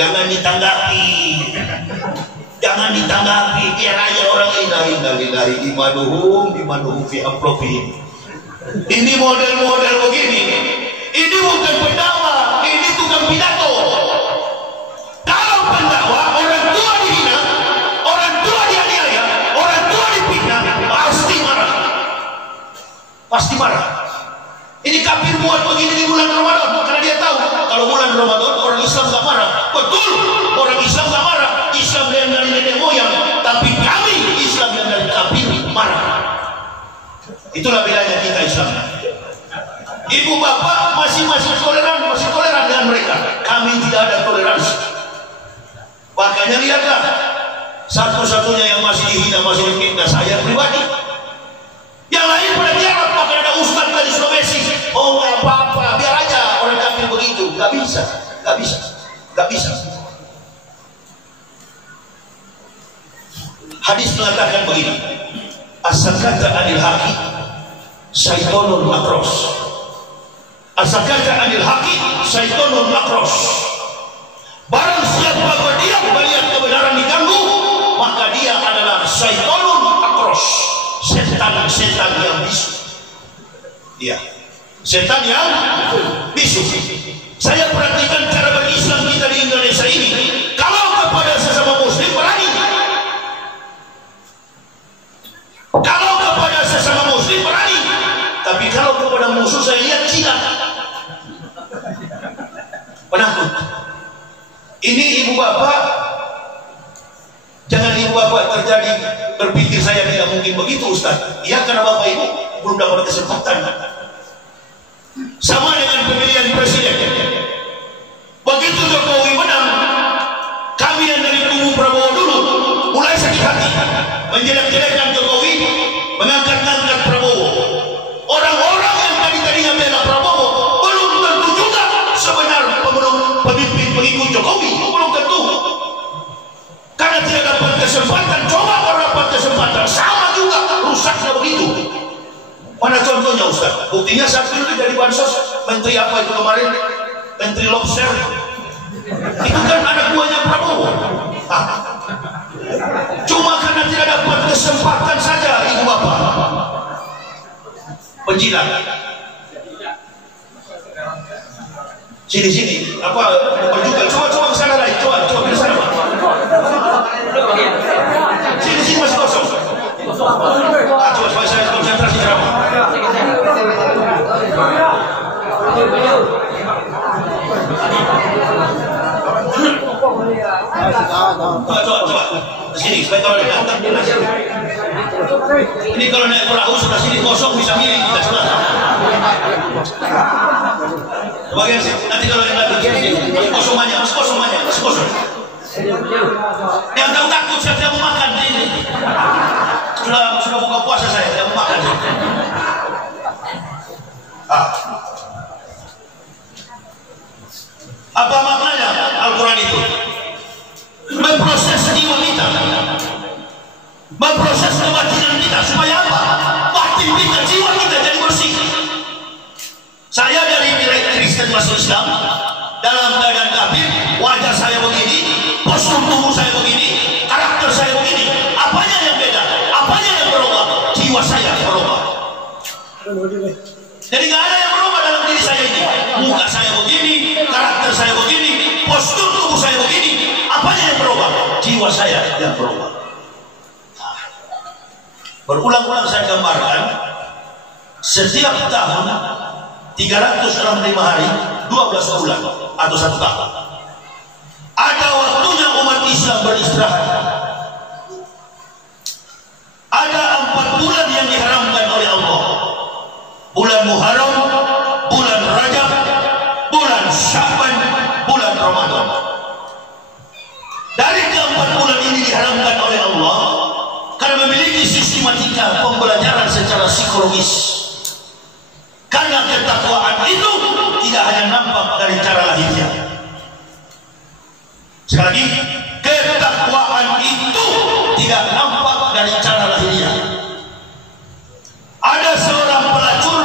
Jangan ditanggapi. Jangan ditanggapi. Biar aja orang ilahi dimaduhum fi amplopihim. Ini model-model begini. Ini bukan pendakwah, ini tukang pidato. Kalau pendakwah, orang tua dihina, orang tua dianiaya, orang tua dipitnah, pasti marah. Pasti marah. Ini kafir buat begini di bulan Ramadan, karena dia tahu kalau bulan Ramadan orang Islam gak marah. Betul, orang Islam gak marah. Islam yang dari nenek moyang, tapi kami Islam yang dari kafir marah. Itulah bedanya kita Islam. Ibu bapak masih toleran dengan mereka. Kami tidak ada toleransi. Makanya lihatlah, satu-satunya yang masih dihina, masih dipitnah saya pribadi. Yang lain pada biarlah, bahkan ada ustaz dari Sulawesi. Oh nggak apa-apa, biar aja orang kafir begitu. Gak bisa. Hadis mengatakan begini: as-sakata anil haqi syaitonul makros. As-sakata anil haqi syaitonul makros. Barang siapa berdiam melihat kebenaran diganggu, maka dia adalah syaitonul makros. Setan yang bisu. Iya, setan yang bisu. Saya perhatikan cara berislam kita di Indonesia ini. Kalau kepada sesama muslim berani, kalau kepada sesama muslim berani, tapi kalau kepada musuh saya lihat Cina penakut. Ini ibu bapak, jangan ibu bapak terjadi berpikir saya tidak mungkin begitu Ustaz. Ya, karena bapak ibu belum dapat kesempatan. Sama dengan pemilihan presiden. Begitu Jokowi menang, kami yang dari kubu Prabowo dulu mulai sakit hati, menjelek-jelekkan Jokowi, mengangkat-angkat Prabowo. Orang-orang yang tadinya bela Prabowo belum tentu juga sebenar pemimpin pengikut Jokowi, belum tentu. Karena tidak dapat kesempatan, coba kalau dapat kesempatan, sama juga rusaknya begitu. Mana contohnya Ustaz? Buktinya saat itu jadi bansos, menteri apa itu kemarin? Menteri lobster. Itu kan anak buahnya Prabowo. Cuma karena tidak dapat kesempatan saja ibu bapak. Penjilat. Sini. Apa berjuga? Coba ke sana lagi. Coba ke sana. Sini masih kosong. Coba supaya saya konsentrasi ceramah. Coba. Sini, supaya kalau diangkat ini kalau naik perahu sudah sini kosong bisa miring kita sebelah. Bagian sini, nanti kalau yang lagi sini kosong banyak, masih kosong. Yang tahu takut saya tidak mau makan ini. Sudah buka puasa saya tidak mau makan. Apa maknanya Al-Quran itu? Memproses jiwa kita, memproses kebatinan kita, supaya apa? Batin kita, jiwa kita jadi bersih. Saya dari nilai Kristen masuk Islam, dalam keadaan kafir, wajah saya begini, postur tubuh saya begini, karakter saya begini. Apanya yang beda? Apanya yang berubah? Jiwa saya berubah. Jadi nggak ada yang berubah dalam diri saya ini. Muka saya begini, karakter saya begini, postur tubuh saya begini. Apanya yang berubah? Jiwa saya yang berubah. Berulang-ulang saya gambarkan, setiap tahun 365 hari, 12 bulan atau 1 tahun, ada waktunya umat Islam beristirahat. Ada 4 bulan yang diharamkan oleh Allah. Bulan Muharram, bulan Rajab, bulan Sya'ban, bulan Ramadan. Dari ke-4 bulan ini diharamkan oleh Allah karena memiliki sistematika pembelajaran secara psikologis. Karena ketakwaan itu tidak hanya nampak dari cara lahirnya. Sekali lagi, ketakwaan itu tidak nampak dari cara lahirnya. Ada seorang pelacur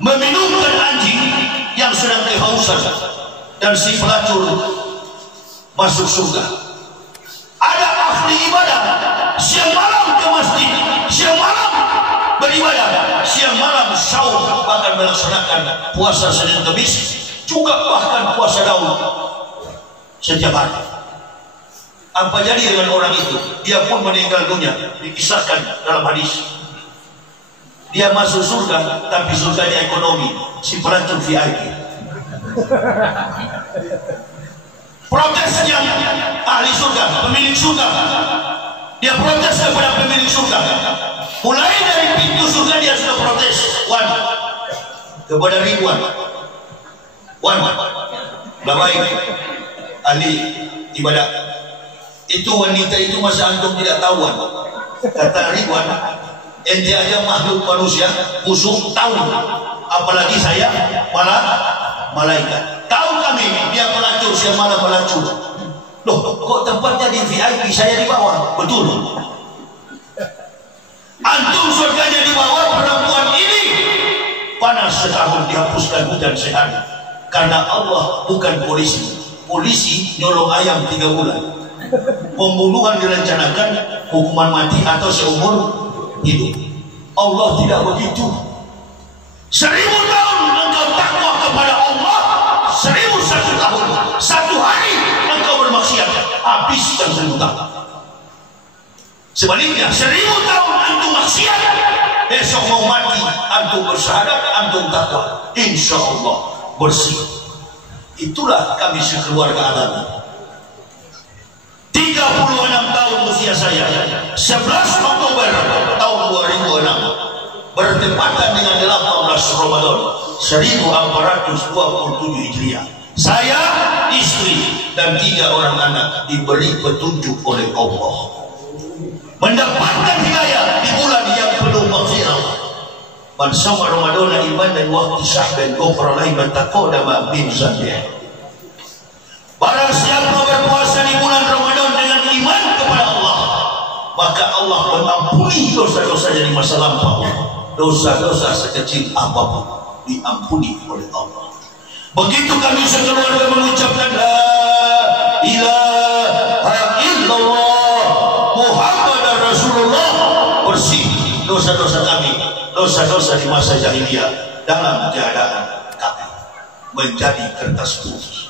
meminumkan anjing yang sedang kehausan, dan si pelacur masuk surga. Ada ahli ibadah siang malam ke masjid, siang malam beribadah, siang malam sahur, bahkan melaksanakan puasa Senin Kamis, juga bahkan puasa Daud setiap hari. Apa jadi dengan orang itu? Dia pun meninggal dunia. Dikisahkan dalam hadis, dia masuk surga, tapi surganya ekonomi, si pelacur VIP. Protes yang ahli surga, pemilik surga, dia protes kepada pemilik surga. Mulai dari pintu surga dia sudah protes. Kepada Ridwan, lah baik ahli ibadah itu, wanita itu masa antum tidak tahu? Kata Ridwan, ente aja makhluk manusia musuh tahu, apalagi saya malah malaikat. Tahu kami dia pelacur, siang malam pelacur. Loh, kok tempatnya di VIP, saya di bawah? Betul. Antum surganya di bawah, perempuan ini panas setahun dihapuskan hujan sehari. Karena Allah bukan polisi. Polisi nyolong ayam 3 bulan. Pembunuhan direncanakan, hukuman mati atau seumur hidup. Allah tidak begitu. 1000 tahun engkau takwa kepada Allah, 1001 tahun, 1 hari engkau bermaksiat, habiskan 1000 tahun. Sebaliknya 1000 tahun antum maksiat, besok mau mati antum bersyahadat, antum takwa, insya Allah bersih. Itulah kami sekeluarga alami. 36 tahun usia saya, 11 Oktober tahun 2006 bertepatan dengan 18 Ramadan 1427 Hijriah. Saya, istri, dan 3 orang anak diberi petunjuk oleh Allah, mendapatkan hidayah di bulan yang penuh maghfirah. Man sama Ramadan iman dan waktu sahban ghafara lahu man taqaddama min dzanbihi. Barang siapa berpuasa di bulan Ramadan dengan iman kepada Allah, maka Allah mengampuni dosa-dosanya di masa lampau. Dosa-dosa sekecil apapun diampuni oleh Allah. Begitu kami sekeluarga mengucapkan la ilaha illallah Muhammadar Rasulullah, bersih dosa-dosa kami, dosa-dosa di masa jahiliyah, dalam keadaan kami menjadi kertas putih.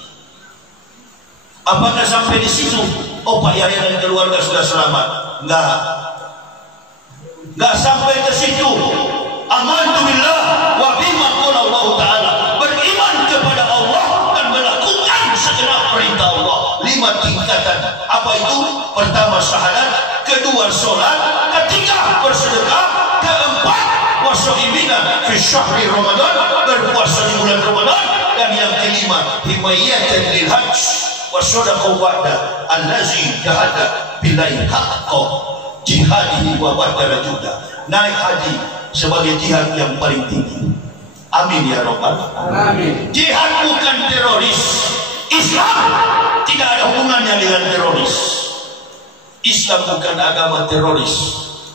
Apakah sampai di situ? Oh, Pak Yahya dan keluarga sudah selamat? Enggak sampai ke situ. Amantu billah wa bima qala Allah Ta'ala, beriman kepada Allah dan melakukan segenap perintah Allah. 5 tingkatan. Apa itu? Pertama syahadat, kedua sholat, ketiga bersedekah, keempat wasyaimina fi syahri Ramadan, berpuasa di bulan Ramadan, dan yang kelima himayatan lil hajj wasadaqah wa'da allazi jahada billahi haqqa jihadihi wa badala juda. Naik haji sebagai jihad yang paling tinggi. Amin ya rabbal alamin. Jihad bukan teroris. Islam tidak ada hubungannya dengan teroris. Islam bukan agama teroris.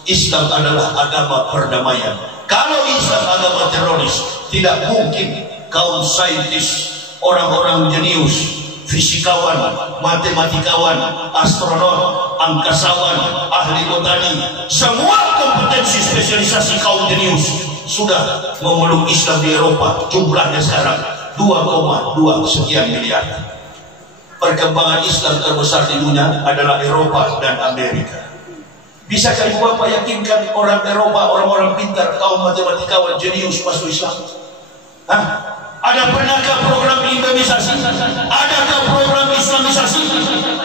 Islam adalah agama perdamaian. Kalau Islam agama teroris, tidak mungkin kaum saintis, orang-orang jenius, fisikawan, matematikawan, astronot, angkasawan, ahli botani, semua kompetensi spesialisasi kaum jenius sudah memeluk Islam di Eropa. Jumlahnya sekarang 2,2 sekian miliar. Perkembangan Islam terbesar di dunia adalah Eropa dan Amerika. Bisakah ibu bapak yakinkan orang Eropa, orang-orang pintar, kaum matematikawan jenius masuk Islam? Ada pernahkah program Islamisasi? Adakah program Islamisasi?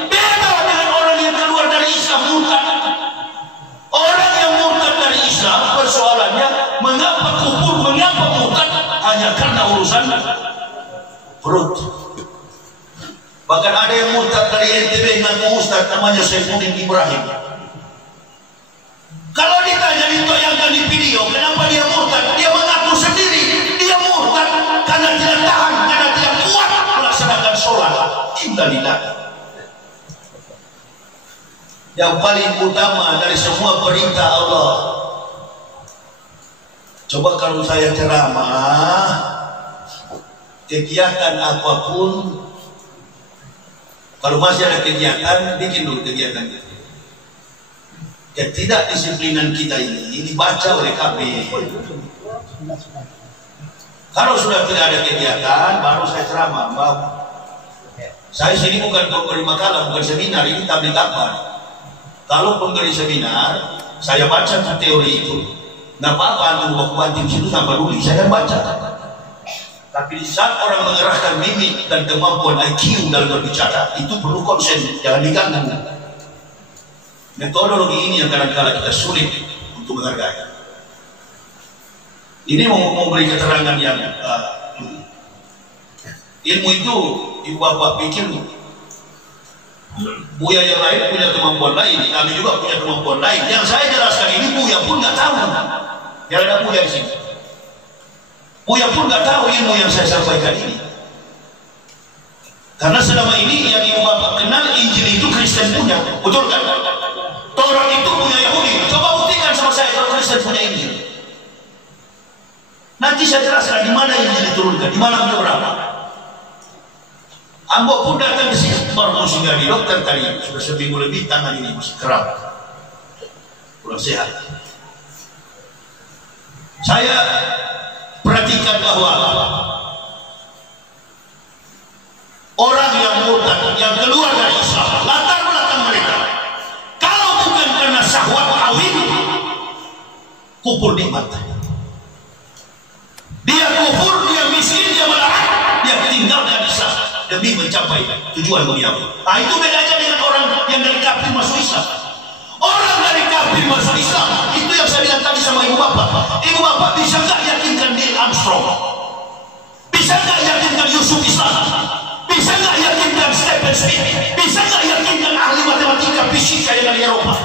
Beda dengan orang yang keluar dari Islam, murtad. Orang yang murtad dari Islam, persoalannya mengapa kufur, mengapa murtad? Hanya karena urusan perut. Bahkan ada yang murtad dari NTB ngaku ustaz, namanya Saifuddin Ibrahim. Kalau ditanya, ditoyangkan di video, kenapa dia murtad? Dia mengaku sendiri dia murtad karena tidak tahan, karena tidak kuat melaksanakan sholat. Innalillah. Yang paling utama dari semua perintah Allah. Coba kalau saya ceramah, kegiatan apapun Kalau masih ada kegiatan, bikin dulu kegiatan. Ketidakdisiplinan kita ini dibaca oleh KB. Kalau sudah tidak ada kegiatan, baru saya ceramah. Saya sini bukan pemberi makalah, bukan seminar, ini tabligh akbar. Kalau pemberi seminar, saya baca teori itu. Nggak apa-apa, antum waktu banting situ nggak peduli, saya baca. Tapi di saat orang mengerahkan mimik dan kemampuan IQ dalam berbicara, itu perlu konsen, jangan diganggu. Metodologi ini yang kadang-kadang kita sulit untuk menghargai. Ini mau beri keterangan yang ilmu itu, ibu bapak pikir Buya yang lain punya kemampuan lain, kami juga punya kemampuan lain. Yang saya jelaskan ini Buya pun nggak tahu. Yang ada Buya di sini. Buya pun nggak tahu ilmu yang saya sampaikan ini. Karena selama ini yang ibu bapak kenal Injil itu Kristen punya, betul kan? Taurat itu punya Yahudi. Coba buktikan sama saya kalau Kristen punya Injil. Nanti saya jelaskan di mana Injil diturunkan, di mana berapa. Ambo pun datang ke sini baru singgah di dokter tadi, sudah seminggu lebih tangan ini masih kram, kurang sehat. Saya perhatikan bahwa orang yang murtad, yang keluar dari Islam, latar belakang mereka, kalau bukan karena syahwat kawin, kupur nikmat. Dia kufur, dia miskin, dia melarat, dia tinggalkan Islam demi mencapai tujuan duniawi. Nah, itu bedanya dengan orang yang dari kafir masuk Islam. Orang dari kafir masuk Islam, itu yang saya bilang tadi sama ibu bapak. Ibu bapak bisa nggak yakinkan Neil Armstrong? Bisa nggak yakinkan Yusuf Islam? Bisa nggak yakinkan Stephen Smith? Bisa nggak yakinkan ahli matematika fisika yang dari Eropa?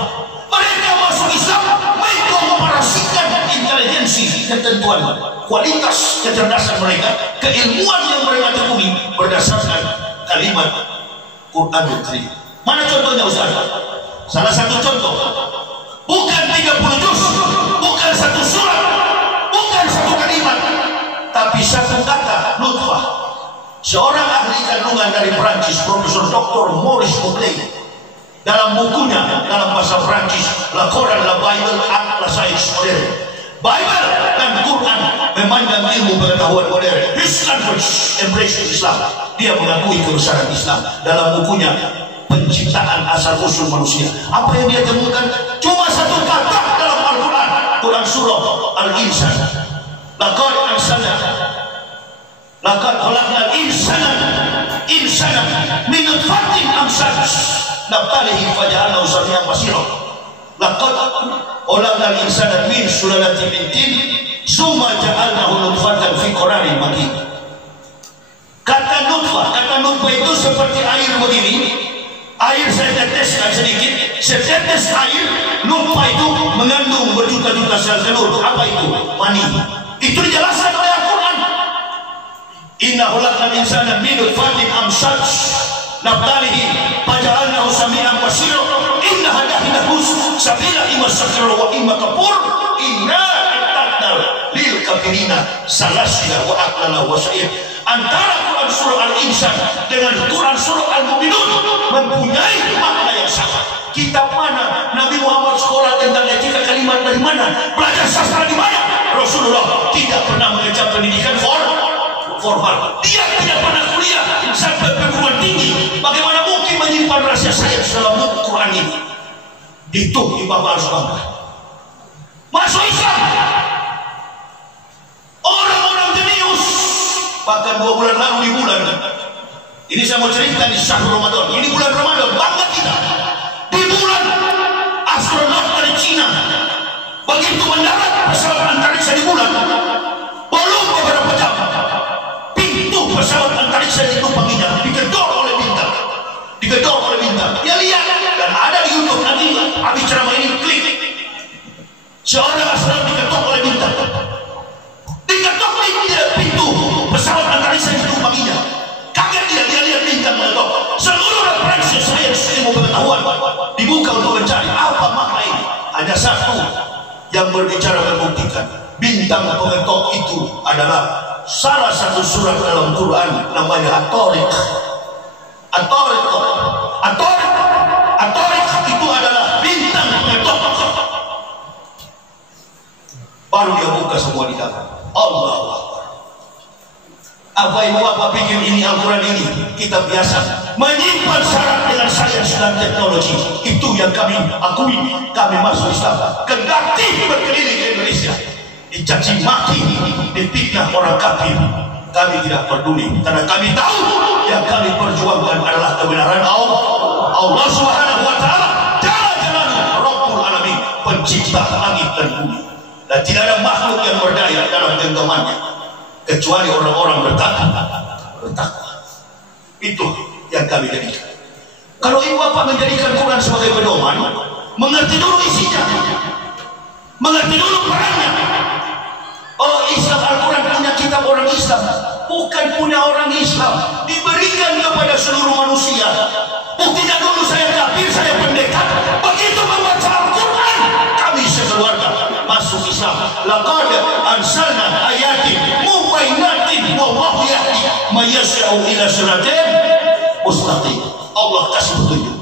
Mereka masuk Islam mengoperasikan intelijensi, ketentuan, kualitas kecerdasan mereka, keilmuan yang mereka tekuni berdasarkan kalimat Quranul Karim. Mana contohnya Ustaz? Salah satu contoh, bukan 30 juz, bukan satu surat, bukan satu kalimat, tapi satu kata, nutfah. Seorang ahli kandungan dari Prancis, Profesor Dr. Maurice Buckley, dalam bukunya dalam bahasa Prancis, La Coran, La Bible, La Science Modern. Bible dan Quran memandang ilmu pengetahuan modern. His language embraces Islam. Dia mengakui kebesaran Islam. Dalam bukunya Penciptaan Asal Usul Manusia, apa yang dia temukan cuma satu kata dalam Al-Quran. Quran surah Al-Insan. Laqad ahsana, laqad khalaqnal insana min nutfatin amsaj nabtalihi faja'alnahu samian basira. Laqad khalaqnal insana min sulalatin min tin summa ja'alnahu nutfatan fi qararin makin. Kata nutfah itu seperti air begini. Air saya teteskan sedikit, setetes air, nutfah itu mengandung berjuta-juta sel telur. Apa itu? Mani. Itu dijelaskan oleh Al-Quran. Inna khalaqnal insana min nutfatin amsaj nabtalihi faja'alnahu samian basira. Inna hadainahu sabila imma syakira wa imma kafur. Inna atadna lil kafirina salasila wa aqlala wa sa'ir. Antara Quran surah Al-Insan dengan Quran surah Al-Mu'minun mempunyai makna yang sama. Kitab mana? Nabi Muhammad sekolah tentang etika kalimat dari mana? Belajar sastra di mana? Rasulullah tidak pernah mengejar pendidikan formal. Dia tidak pernah kuliah sampai perguruan tinggi. Bagaimana mungkin menyimpan rahasia sains dalam buku Quran ini? Itu di Bapak harus bangga. Masuk Islam. Orang-orang jenius. Bahkan 2 bulan lalu di bulan ini saya mau cerita di syahrul Ramadan. Ini bulan Ramadan, bangga kita. Di bulan astronot dari Cina begitu mendarat pesawat antariksa di bulan, belum beberapa jam pintu pesawat antariksa itu panggilnya digedor oleh bintang. Dia lihat dan ada di YouTube nanti habis ceramah ini klik. Seorang astronot digedor oleh bintang. Diketok pintu pesawat antariksa itu panggilnya. Kaget dia lihat bintang meledak. Seluruh referensi sains ilmu pengetahuan dibuka untuk mencari apa makna ini. Hanya satu yang berbicara membuktikan bintang pengetok itu adalah salah satu surat dalam Quran namanya At-Tariq. buka semua di tangan. Allah Akbar. Apa ibu bapak pikir ini Al-Quran ini kita biasa menyimpan syarat dengan sains dan teknologi? Itu yang kami akui. Kami masuk Islam, kendati berkeliling di Indonesia, dicaci maki, difitnah orang kafir, kami tidak peduli karena kami tahu yang kami perjuangkan adalah kebenaran Allah Subhanahu wa Ta'ala, Jalan Rabbul Alamin, pencipta langit dan bumi, dan tidak ada makhluk yang berdaya dalam genggamannya kecuali orang-orang bertakwa. Itu yang kami jadikan. Kalau ibu bapak menjadikan Quran sebagai pedoman, mengerti dulu isinya, mengerti dulu perannya. Oh, Islam, Al-Quran punya kitab orang Islam, bukan punya orang Islam, diberikan kepada seluruh manusia. Buktinya dulu saya kafir, saya pendekat, begitu membaca Al-Quran kami sekeluarga masuk Islam. Laqad anzalna ayatin mubayyinatin wallahu yahdi may yasha'u ila siratin mustaqim. Allah kasih petunjuk.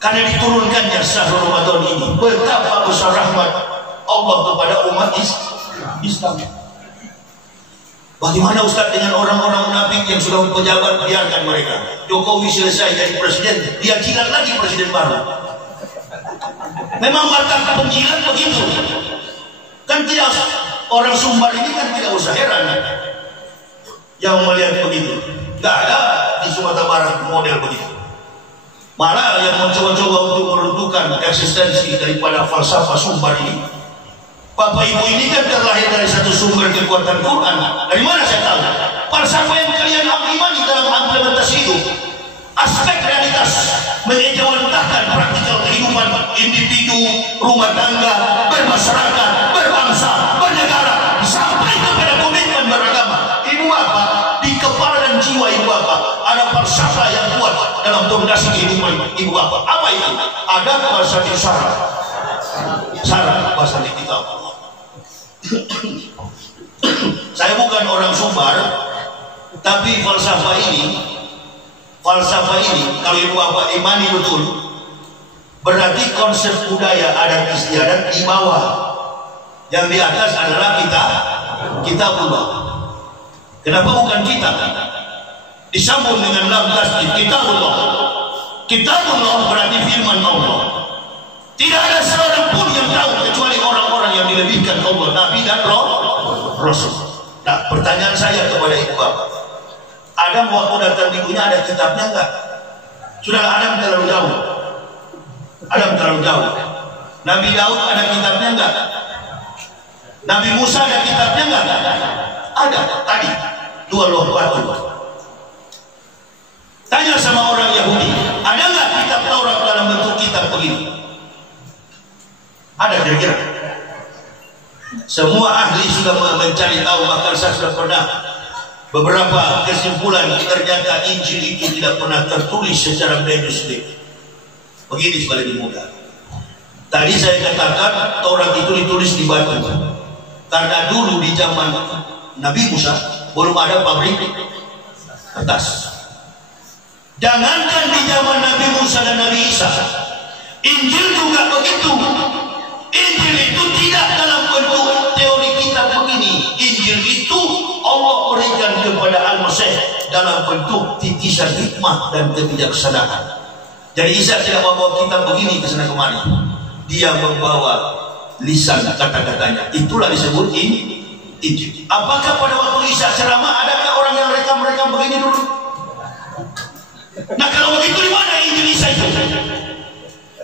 Karena diturunkannya syahrul Ramadan ini, betapa besar rahmat Allah kepada umat Islam. Bagaimana Ustaz dengan orang-orang munafik yang sudah pejabat? Biarkan mereka. Jokowi selesai jadi presiden, dia jilat lagi presiden baru. Memang batang penjilat begitu. Kan tidak, orang Sumbar ini kan tidak usah heran yang melihat begitu. Tidak ada di Sumatera Barat model begitu. Malah yang mencoba-coba untuk meruntuhkan eksistensi daripada falsafah Sumbar ini. Bapak ibu ini kan terlahir dari satu sumber kekuatan Quran. Dari mana saya tahu? Falsafah yang kalian imani dalam implementasi hidup, aspek realitas, mengejawantahkan praktikal kehidupan individu, rumah tangga, bermasyarakat, berbangsa, bernegara, sampai kepada komitmen beragama. Ibu bapak, di kepala dan jiwa ibu bapak ada falsafah yang kuat dalam fondasi kehidupan ibu bapak. Apa itu? Ada bahasa syarat bahasa di kitab. Saya bukan orang Sumbar, tapi falsafah ini kalau ibu bapak imani betul, berarti konsep budaya adat istiadat di bawah, yang di atas adalah kitabullah. Kenapa bukan kitab? Disambung dengan lam tasdid, kitabullah. Kitabullah berarti firman Allah. Tidak ada seorang pun yang tahu kecuali orang-orang yang dilebihkan Allah, Nabi dan Rasul. Nah, pertanyaan saya kepada ibu bapak, Adam waktu datang di dunia ada kitabnya enggak? Sudah Adam terlalu jauh. Nabi Daud ada kitabnya enggak? Nabi Musa ada kitabnya enggak? Ada. Tadi 2 loh batu. Tanya sama orang Yahudi, ada enggak kitab Taurat dalam bentuk kitab begini? Ada kira-kira? Semua ahli sudah mencari tahu, bahkan saya sudah pernah beberapa kesimpulan, ternyata Injil itu tidak pernah tertulis secara manuskrip. Begini supaya lebih mudah. Tadi saya katakan Taurat itu ditulis di batu, karena dulu di zaman Nabi Musa belum ada pabrik kertas. Jangankan di zaman Nabi Musa dan Nabi Isa, Injil juga begitu. Injil itu tidak dalam bentuk teori kitab begini. Injil itu Allah berikan kepada Al-Masih dalam bentuk titisan hikmah dan kebijaksanaan. Jadi Isa tidak membawa kitab begini ke sana kemari. Dia membawa lisan kata-katanya. Itulah disebut Injil. Apakah pada waktu Isa ceramah adakah orang yang rekam begini dulu? Nah, kalau begitu di mana Injil Isa itu?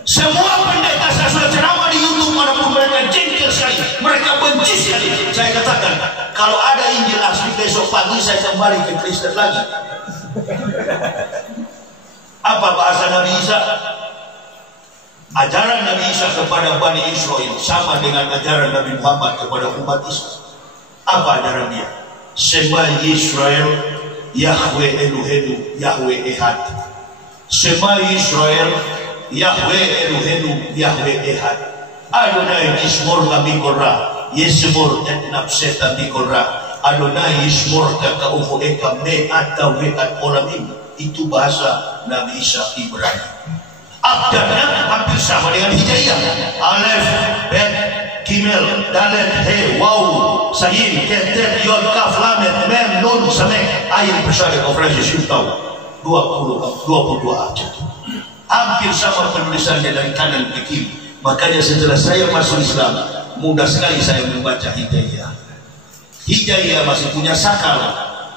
Semua pendeta saya sudah ceramah di YouTube, manapun mereka jengkel sekali, mereka benci sekali. Saya katakan, kalau ada Injil asli besok pagi saya kembali ke Kristen lagi. Apa bahasa Nabi Isa? Ajaran Nabi Isa kepada Bani Israel sama dengan ajaran Nabi Muhammad kepada umat Islam. Apa ajaran dia? Shema Yisrael, Yahweh Elohenu, Yahweh Ehad. Shema Yisrael, Yahweh Elohenu, Yahweh Ehad. Adonai Yismor Kamikora, Yismor et Napseta Mikora. Adonai Yismor Kakaufu Eka Me'ata We'at Olamim. Itu bahasa Nabi Isa Ibrani. Abdanya hampir sama dengan Hijaiyah. Alef, Bet, Kimel, Dalet, He, Wow, Sayin, Ketet, Yod, Kaf, Lamet, Mem, Nun, Samek, Ayin bersama konferensi Syutau 22 abjad. Hampir sama penulisannya dari kanan ke kiri. Makanya setelah saya masuk Islam, mudah sekali saya membaca Hidaiyah. Hidaiyah masih punya sakal,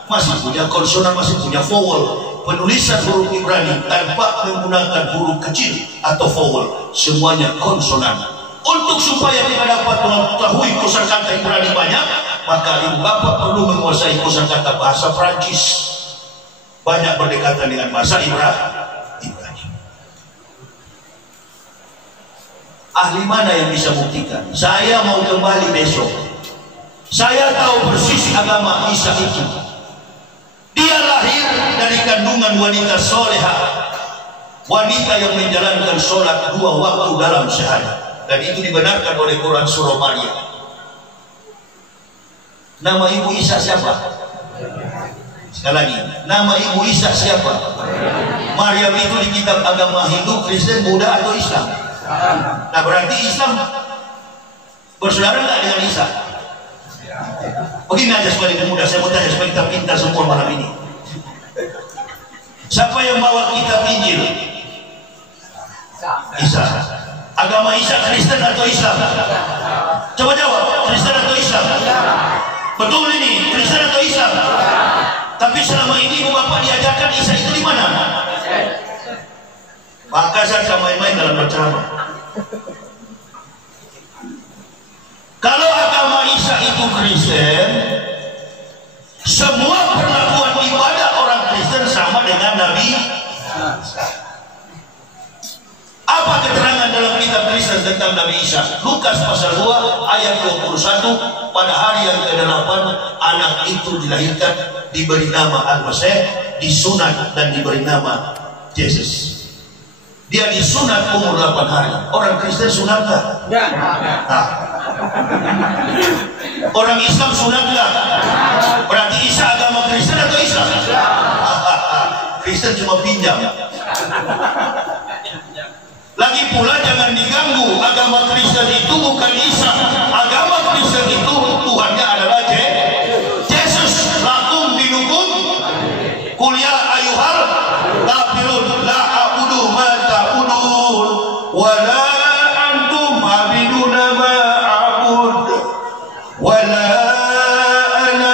masih punya konsonan, masih punya vowel. Penulisan huruf Ibrani tanpa menggunakan huruf kecil atau vowel, semuanya konsonan. Untuk supaya kita dapat mengetahui kosakata Ibrani banyak, maka ibu bapak perlu menguasai kosakata bahasa Prancis. Banyak berdekatan dengan bahasa Ibrani. Ahli mana yang bisa buktikan? Saya mau kembali besok. Saya tahu persis agama Isa itu. Dia lahir dari kandungan wanita soleha, wanita yang menjalankan sholat 2 waktu dalam sehari, dan itu dibenarkan oleh Quran surah Maryam. Nama ibu Isa siapa? Sekali lagi, nama ibu Isa siapa? Maryam itu di kitab agama Hindu, Kristen, Buddha atau Islam? Nah berarti Islam bersaudara nggak dengan Isa? Begini aja sebagai pemuda, saya mau tanya supaya kita pintar semua malam ini. Siapa yang bawa kitab Injil? Isa. Agama Isa Kristen atau Islam? Coba jawab, Kristen atau Islam? Betul ini, Kristen atau Islam? Tapi selama ini ibu bapak diajarkan Isa itu di mana? Maka saya main-main dalam berceramah. Kalau agama Isa itu Kristen, semua perlakuan ibadah orang Kristen sama dengan Nabi. Apa keterangan dalam kitab Kristen tentang Nabi Isa? Lukas pasal 2 ayat 21, pada hari yang ke-8 anak itu dilahirkan, diberi nama Al-Masih, disunat dan diberi nama Yesus. Dia disunat umur 8 hari. Orang Kristen sunat nggak? Nah. Orang Islam sunat nggak? Berarti Isa agama Kristen atau Islam? Kristen cuma pinjam. Lagi pula jangan diganggu, agama Kristen itu bukan Isa. Agama Kristen itu Tuhannya adalah Yesus. Lakum dinukum kuliah ayuhal kafirun la a'budu ma ta'budun wa la antum abiduna ma a'bud wa la ana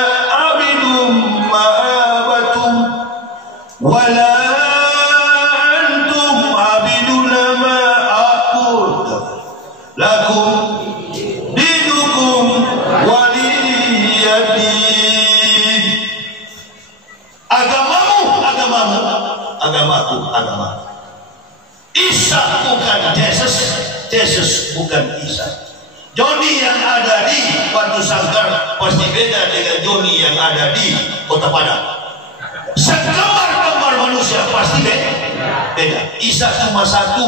abidum ma abatum wa la antum abiduna ma a'bud lakum dinukum waliyadin. Agamaku, agama. Isa bukan Yesus, Yesus bukan Isa. Joni yang ada di Batu Sangkar pasti beda dengan Joni yang ada di Kota Padang. Sekamar-kamar manusia pasti beda. Isa cuma satu.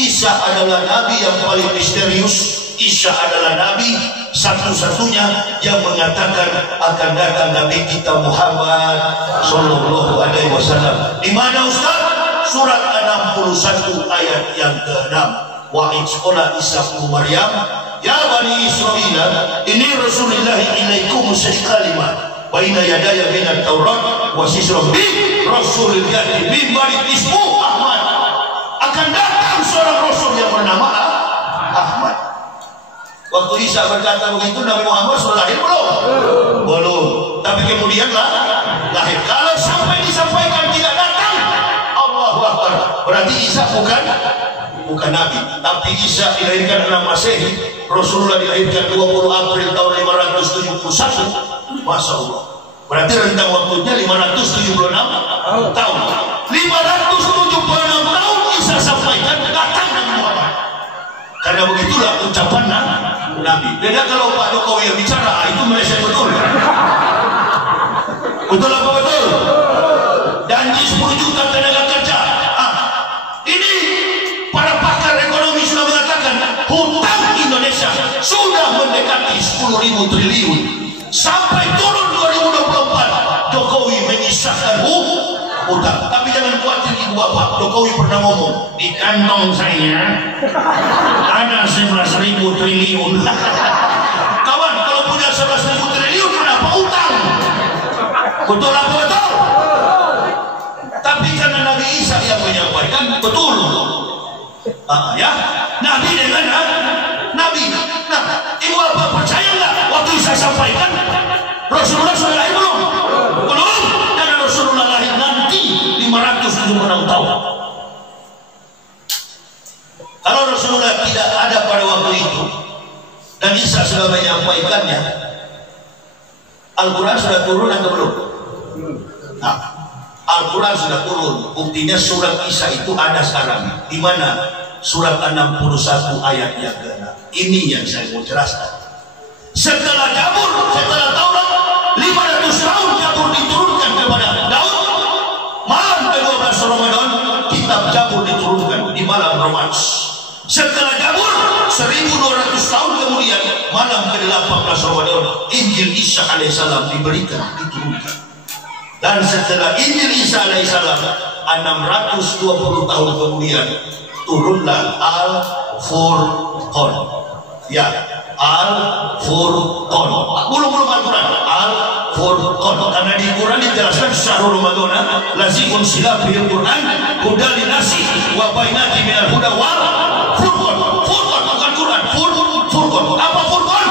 Isa adalah nabi yang paling misterius. Isa adalah nabi satu-satunya yang mengatakan akan datang Nabi kita Muhammad Sallallahu Alaihi Wasallam. Di mana Ustaz? Surat 61 ayat yang ke-6. Wa sekolah Isa bin Maryam, ya Bani Israel, ini Rasulullah ilaikum kalimat baina yadaya minat Taurat wa sisram bi Rasulullah min bani ismu Ahmad. Akan datang seorang Rasul yang bernama Ahmad. Waktu Isa berkata begitu, Nabi Muhammad sudah lahir belum? Belum. Tapi kemudian lahir. Kalau sampai disampaikan tidak datang, Allahu Akbar, berarti Isa bukan Nabi. Tapi Isa dilahirkan 6 Masehi, Rasulullah dilahirkan 20 April tahun 571. Masya Allah. Berarti rentang waktunya 576 tahun. 576 tahun Isa sampaikan datang Nabi Muhammad. Karena begitulah ucapan Nabi. Beda kalau Pak Jokowi yang bicara, itu meleset betul. Betul apa betul? Janji 10 juta tenaga kerja. Ini para pakar ekonomi sudah mengatakan hutang Indonesia sudah mendekati 10.000 triliun. Sampai turun 2024 Jokowi menyisakan hutang. Tapi jangan khawatir ibu Bapak Jokowi pernah ngomong, di kantong saya ada 11.000 triliun. Kawan, kalau punya 11.000 triliun kenapa utang? Betul apa betul? Tapi karena Nabi Isa yang menyampaikan, betul. Ya, Nabi dengan Nabi. Nah, ibu apa percaya nggak? Waktu saya sampaikan, Rasulullah sudah lahir belum? Belum. Dan Rasulullah lahir nanti 576 tahun. Kalau Rasulullah tidak ada pada waktu itu dan Isa sudah menyampaikannya, Al-Quran sudah turun atau belum? Nah, Al-Quran sudah turun. Buktinya surat Isa itu ada sekarang. Di mana? Surat 61 ayat yang ke-6. Ini yang saya mau jelaskan. Setelah Zabur, setelah Taurat, 500 tahun Zabur diturunkan kepada Daud. Malam ke-12 Ramadan, kitab Zabur diturunkan di malam Ramadan. Setelah Zabur, 1200 tahun kemudian, malam ke-18 Ramadan, Injil Isa alaihissalam diberikan, diturunkan. Dan setelah Injil Isa alaihissalam, 620 tahun kemudian, turunlah Al-Furqan. Ya, Al-Furqan. Belum Al-Quran, Al-Furqan. Karena di Quran dijelaskan syahrul Ramadan lazi unzila fil Quran hudal linasi wa bainati minal huda wal furqan. Furqan bukan Quran, Furqan. Apa Furqan?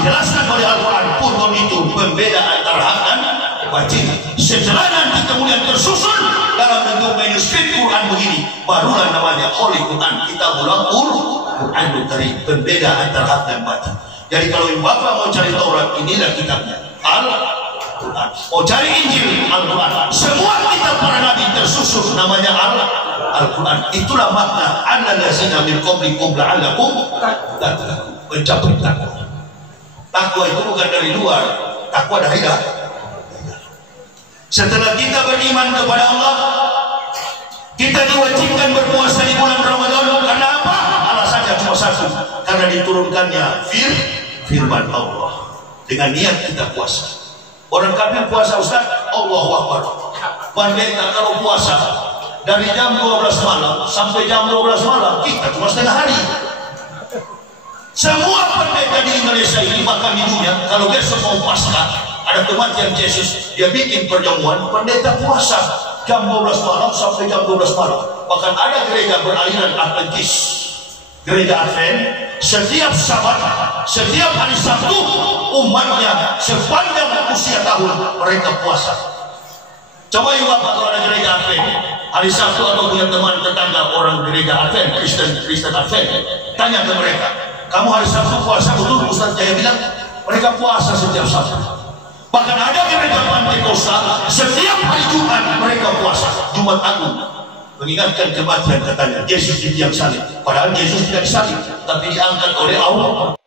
Dijelaskan oleh Al-Quran. Furqan itu pembeda antara hak dan batil. Setelah nanti kemudian tersusun dalam bentuk manuskrip Quran begini, barulah namanya Holy Quran. Kita ulang Quran dari pembeda antara hak dan batil. Jadi kalau Bapak mau cari Taurat, inilah kitabnya, Al-Quran. Mau cari Injil, Al-Quran. Semua kitab para nabi tersusun namanya Al-Quran. Itulah makna annallazina min qablikum la'allakum tattaqun. Mencapai takwa. Takwa itu bukan dari luar, takwa dari dalam. Setelah kita beriman kepada Allah, kita diwajibkan berpuasa di bulan Ramadan. Karena apa? Alasannya cuma satu, karena diturunkannya firman Allah. Dengan niat kita puasa. Orang kafir puasa, Ustaz, Allahu Akbar. Pendeta kalau puasa dari jam 12 malam sampai jam 12 malam, kita cuma setengah hari. Semua pendeta di Indonesia ini, bahkan di dunia, kalau besok mau Paskah, ada kematian Yesus, dia bikin perjamuan, pendeta puasa jam 12 malam sampai jam 12 malam. Bahkan ada gereja beraliran Adventis, gereja Advent, setiap Sabat, setiap hari Sabtu, umatnya sepanjang usia tahun mereka puasa. Coba yuk Bapak, kalau ada gereja Advent hari Sabtu atau punya teman tetangga orang gereja Advent, Kristen Advent, tanya ke mereka, kamu hari Sabtu puasa betul? Ustaz Jaya bilang mereka puasa setiap Sabtu. Bahkan ada gereja Pantekosta setiap hari Jumat mereka puasa, Jumat Agung, mengingatkan kematian katanya Yesus di tiang salib. Padahal Yesus tidak disalib, tapi diangkat oleh Allah.